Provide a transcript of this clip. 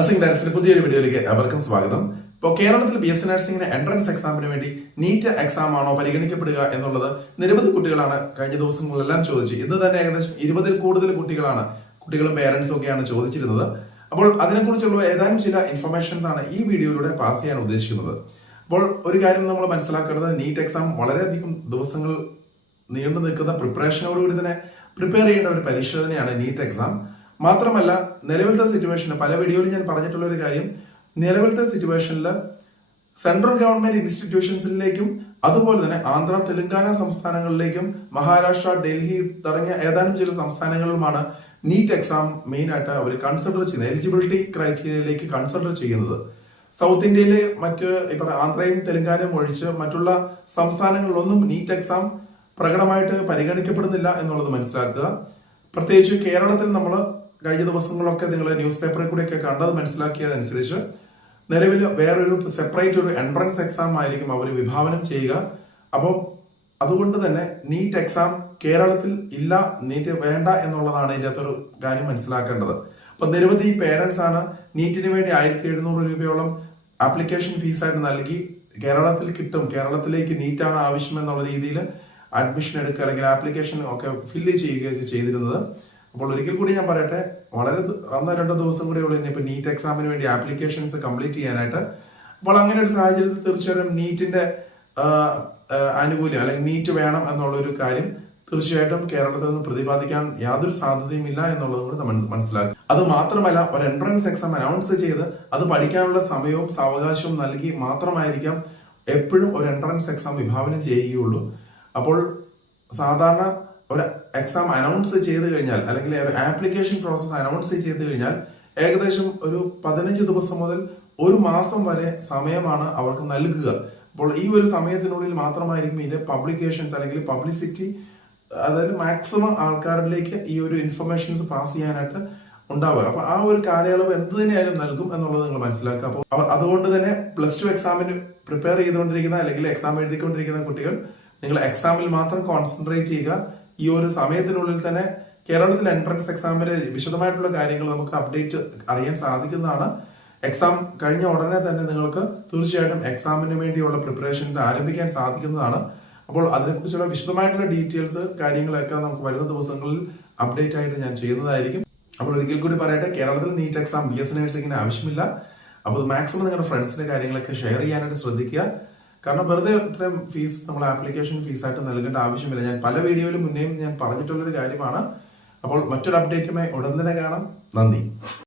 Nursing ഡയറക്ടറിന്റെ പുതിയൊരു വീഡിയോയിലേക്ക് അവർക്കും സ്വാഗതം. ഇപ്പോൾ കേരളത്തിൽ BSc നഴ്സിംഗിന് എൻട്രൻസ് എക്സാമിന് വേണ്ടി നീറ്റ് എക്സാം ആണോ പരിഗണിക്കപ്പെടുക എന്നുള്ളത് നിരവധി കുട്ടികളാണ് കഴിഞ്ഞ ദിവസങ്ങളിലെല്ലാം ചോദിച്ചു. ഇന്ന് തന്നെ ഏകദേശം 20-ൽ കൂടുതൽ കുട്ടികളും പേരൻസും ഒക്കെയാണ് ചോദിച്ചിരുന്നത്. അപ്പോൾ അതിനെക്കുറിച്ചുള്ള ഏതാനും ചില ഇൻഫർമേഷൻസ് ആണ് ഈ വീഡിയോയിലൂടെ പാസ് ചെയ്യാൻ ഉദ്ദേശിക്കുന്നത്. അപ്പോൾ ഒരു കാര്യം നമ്മൾ മനസ്സിലാക്കേണ്ടത്, നീറ്റ് എക്സാം വളരെയധികം ദിവസങ്ങൾ നീണ്ടു നിൽക്കുന്ന പ്രിപ്പറേഷനോടുകൂടി തന്നെ പ്രിപ്പയർ ചെയ്യേണ്ട ഒരു പരീക്ഷ തന്നെയാണ് നീറ്റ് എക്സാം. മാത്രമല്ല, നിലവിലത്തെ സിറ്റുവേഷനിൽ പല വീഡിയോയിലും ഞാൻ പറഞ്ഞിട്ടുള്ള ഒരു കാര്യം, നിലവിലത്തെ സിറ്റുവേഷനിൽ സെൻട്രൽ ഗവൺമെന്റ് ഇൻസ്റ്റിറ്റ്യൂഷൻസിലേക്കും അതുപോലെ തന്നെ ആന്ധ്ര, തെലങ്കാന സംസ്ഥാനങ്ങളിലേക്കും മഹാരാഷ്ട്ര, ഡൽഹി തുടങ്ങിയ ഏതാനും ചില സംസ്ഥാനങ്ങളിലുമാണ് നീറ്റ് എക്സാം മെയിൻ ആയിട്ട് അവർ കൺസിഡർ ചെയ്യുന്നത്, എലിജിബിലിറ്റി ക്രൈറ്റീരിയയിലേക്ക് കൺസിഡർ ചെയ്യുന്നത്. സൗത്ത് ഇന്ത്യയിലെ മറ്റ് ആന്ധ്രയും തെലങ്കാനയും ഒഴിച്ച് മറ്റുള്ള സംസ്ഥാനങ്ങളിലൊന്നും നീറ്റ് എക്സാം പ്രകടമായിട്ട് പരിഗണിക്കപ്പെടുന്നില്ല എന്നുള്ളത് മനസ്സിലാക്കുക. പ്രത്യേകിച്ച് കേരളത്തിൽ നമ്മൾ കഴിഞ്ഞ ദിവസങ്ങളൊക്കെ നിങ്ങൾ ന്യൂസ് പേപ്പറിൽ കൂടെയൊക്കെ കണ്ടത് മനസ്സിലാക്കിയതനുസരിച്ച് നിലവിൽ വേറൊരു സെപ്പറേറ്റ് ഒരു എൻട്രൻസ് എക്സാം ആയിരിക്കും അവർ വിഭാവനം ചെയ്യുക. അപ്പം അതുകൊണ്ട് തന്നെ നീറ്റ് എക്സാം കേരളത്തിൽ ഇല്ല, നീറ്റ് വേണ്ട എന്നുള്ളതാണ് ഇതിനകത്തൊരു കാര്യം മനസ്സിലാക്കേണ്ടത്. അപ്പൊ നിരവധി പേരൻസ് ആണ് നീറ്റിന് വേണ്ടി 1700 രൂപയോളം ആപ്ലിക്കേഷൻ ഫീസായിട്ട് നൽകി കേരളത്തിൽ കിട്ടും, കേരളത്തിലേക്ക് നീറ്റാണ് ആവശ്യം എന്നുള്ള രീതിയിൽ അഡ്മിഷൻ എടുക്കുക അല്ലെങ്കിൽ ആപ്ലിക്കേഷൻ ഒക്കെ ഫില്ല് ചെയ്യുകയൊക്കെ ചെയ്തിരുന്നത്. അപ്പോൾ ഒരിക്കൽ കൂടി ഞാൻ പറയട്ടെ, വളരെ 1-2 ദിവസം കൂടെ ഉള്ളൂ ഇനിയിപ്പോൾ നീറ്റ് എക്സാമിന് വേണ്ടി ആപ്ലിക്കേഷൻസ് കംപ്ലീറ്റ് ചെയ്യാനായിട്ട്. അപ്പോൾ അങ്ങനെ ഒരു സാഹചര്യത്തിൽ തീർച്ചയായിട്ടും നീറ്റിന്റെ ആനുകൂല്യം അല്ലെങ്കിൽ നീറ്റ് വേണം എന്നുള്ള ഒരു കാര്യം തീർച്ചയായിട്ടും കേരളത്തിൽ നിന്ന് പ്രതിപാദിക്കാൻ യാതൊരു സാധ്യതയുമില്ല എന്നുള്ളത് കൂടി നമ്മൾ മനസ്സിലാക്കുക. അത് മാത്രമല്ല, ഒരു എൻട്രൻസ് എക്സാം അനൗൺസ് ചെയ്ത് അത് പഠിക്കാനുള്ള സമയവും സാവകാശവും നൽകി മാത്രമായിരിക്കാം എപ്പോഴും ഒരു എൻട്രൻസ് എക്സാം വിഭാവനം ചെയ്യുകയുള്ളൂ. അപ്പോൾ സാധാരണ ഒരു എക്സാം അനൗൺസ് ചെയ്ത് കഴിഞ്ഞാൽ അല്ലെങ്കിൽ ഒരു ആപ്ലിക്കേഷൻ പ്രോസസ് അനൗൺസ് ചെയ്ത് കഴിഞ്ഞാൽ ഏകദേശം ഒരു 15 ദിവസം മുതൽ 1 മാസം വരെ സമയമാണ് അവർക്ക് നൽകുക. അപ്പോൾ ഈ ഒരു സമയത്തിനുള്ളിൽ മാത്രമായിരിക്കും ഇതിന്റെ പബ്ലിക്കേഷൻസ് അല്ലെങ്കിൽ പബ്ലിസിറ്റി, അതായത് മാക്സിമം ആൾക്കാരിലേക്ക് ഈ ഒരു ഇൻഫർമേഷൻസ് പാസ് ചെയ്യാനായിട്ട് ഉണ്ടാവുക. അപ്പൊ ആ ഒരു കാലയളവ് എന്ത് തന്നെയായാലും നൽകും എന്നുള്ളത് നിങ്ങൾ മനസ്സിലാക്കുക. അപ്പോൾ അതുകൊണ്ട് തന്നെ +2 എക്സാമിന് പ്രിപ്പയർ ചെയ്തുകൊണ്ടിരിക്കുന്ന അല്ലെങ്കിൽ എക്സാം എഴുതിക്കൊണ്ടിരിക്കുന്ന കുട്ടികൾ നിങ്ങൾ എക്സാമിൽ മാത്രം കോൺസെൻട്രേറ്റ് ചെയ്യുക. ഈ ഒരു സമയത്തിനുള്ളിൽ തന്നെ കേരളത്തിൽ എൻട്രൻസ് എക്സാമിന്റെ വിശദമായിട്ടുള്ള കാര്യങ്ങൾ നമുക്ക് അപ്ഡേറ്റ് അറിയാൻ സാധിക്കുന്നതാണ്. എക്സാം കഴിഞ്ഞ ഉടനെ തന്നെ നിങ്ങൾക്ക് തീർച്ചയായിട്ടും എക്സാമിന് വേണ്ടിയുള്ള പ്രിപ്പറേഷൻസ് ആരംഭിക്കാൻ സാധിക്കുന്നതാണ്. അപ്പോൾ അതിനെക്കുറിച്ചുള്ള വിശദമായിട്ടുള്ള ഡീറ്റെയിൽസ് കാര്യങ്ങളൊക്കെ നമുക്ക് വരുന്ന ദിവസങ്ങളിൽ അപ്ഡേറ്റ് ആയിട്ട് ഞാൻ ചെയ്യുന്നതായിരിക്കും. അപ്പോൾ ഒരിക്കൽ കൂടി പറയട്ടെ, കേരളത്തിൽ നീറ്റ് എക്സാം BSc നഴ്സിംഗിന് ആവശ്യമില്ല. അപ്പോൾ മാക്സിമം നിങ്ങളുടെ ഫ്രണ്ട്സിന്റെ കാര്യങ്ങളൊക്കെ ഷെയർ ചെയ്യാനായിട്ട് ശ്രദ്ധിക്കുക. കാരണം വെറുതെ ഇത്രയും ഫീസ് നമ്മൾ ആപ്ലിക്കേഷൻ ഫീസായിട്ട് നൽകേണ്ട ആവശ്യമില്ല. ഞാൻ പല വീഡിയോയിലും മുന്നേയും ഞാൻ പറഞ്ഞിട്ടുള്ളൊരു കാര്യമാണ്. അപ്പോൾ മറ്റൊരു അപ്ഡേറ്റുമായി ഉടൻ തന്നെ കാണാം. നന്ദി.